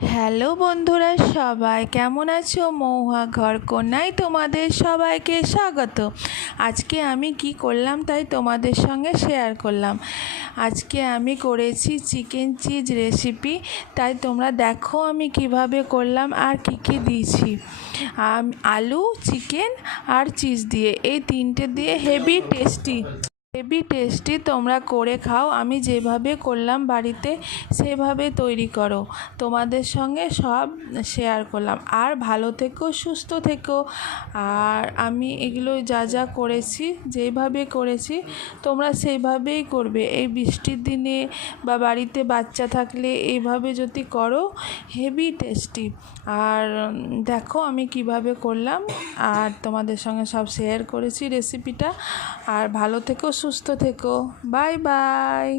Hello বন্ধুরা, সবাই কেমন আছো? মহুয়া ঘরকন্যায় তোমাদের সবাইকে স্বাগত। আজকে আমি কি করলাম তাই তোমাদের সঙ্গে শেয়ার করলাম। আজকে আমি করেছি চিকেন চিজ রেসিপি, তাই তোমরা দেখো আমি কিভাবে করলাম আর কি কি দিয়েছি। আলু, চিকেন আর চিজ দিয়ে, এই তিনটে দিয়ে হেভি টেস্টি। তোমরা করে খাও, আমি যেভাবে করলাম বাড়িতে সেভাবে তৈরি করো। তোমাদের সঙ্গে সব শেয়ার করলাম। আর ভালো থেকো, সুস্থ থেকো। আর আমি এগুলো যা যা করেছি, যেভাবে করেছি তোমরা সেইভাবেই করবে। এই বৃষ্টির দিনে বা বাড়িতে বাচ্চা থাকলে এইভাবে যদি করো, হেভি টেস্টি। আর দেখো আমি কিভাবে করলাম, আর তোমাদের সঙ্গে সব শেয়ার করেছি রেসিপিটা। আর ভালো থেকো, সুস্থ থেকো। Bye bye.